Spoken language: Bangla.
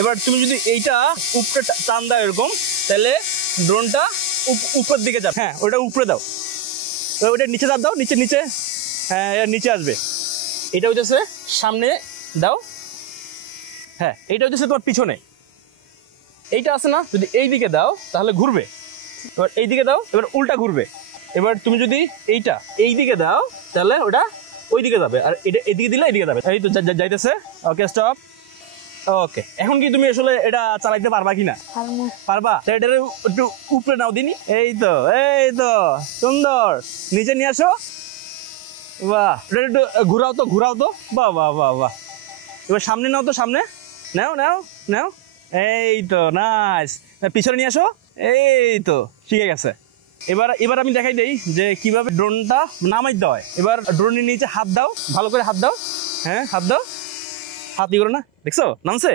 এবার তুমি যদি এইটা উপরে টান দাও এরকম, তাহলে ড্রোনটা উপরের দিকে যাবে। হ্যাঁ, ওটা উপরে দাও, ওটা নিচে দাও, নিচে নিচে, হ্যাঁ নিচে আসবে। এটা হচ্ছে সামনে দাও, হ্যাঁ এইটা হচ্ছে তোমার পিছনে। এইটা আছে না, যদি এই দিকে দাও তাহলে ঘুরবে। এবার এই দিকে দাও, এবার উল্টা ঘুরবে। এবার তুমি যদি এইটা এই দিকে দাও তাহলে ওটা ওই দিকে যাবে, আর এটা এদিকে দিলে এদিকে যাবে। এই তো যাইতেছে। ওকে, স্টপ। ওকে, এখন কি তুমি আসলে এটা চালাইতে পারবা কিনা? পারবা? এটা একটু উপরে নাও দিনি। এই তো সুন্দর, নিচে নিয়ে আসো। বাহ, এটা একটু ঘুরাও তো, বাহ বাহ বাহ বাহ। এবার সামনে নাও তো, সামনে নাও নাও নাও। এই তো নাইস। পিছনে নিয়ে আসো। এই তো শিখে গেছে। এবার আমি দেখাই দেই যে কিভাবে ড্রোনটা নামাইতে হয়। এবার ড্রোনের নিচে হাত দাও, ভালো করে হাত দাও। হ্যাঁ, হাত দাও, হাত ই করো না, দেখছো নামছে।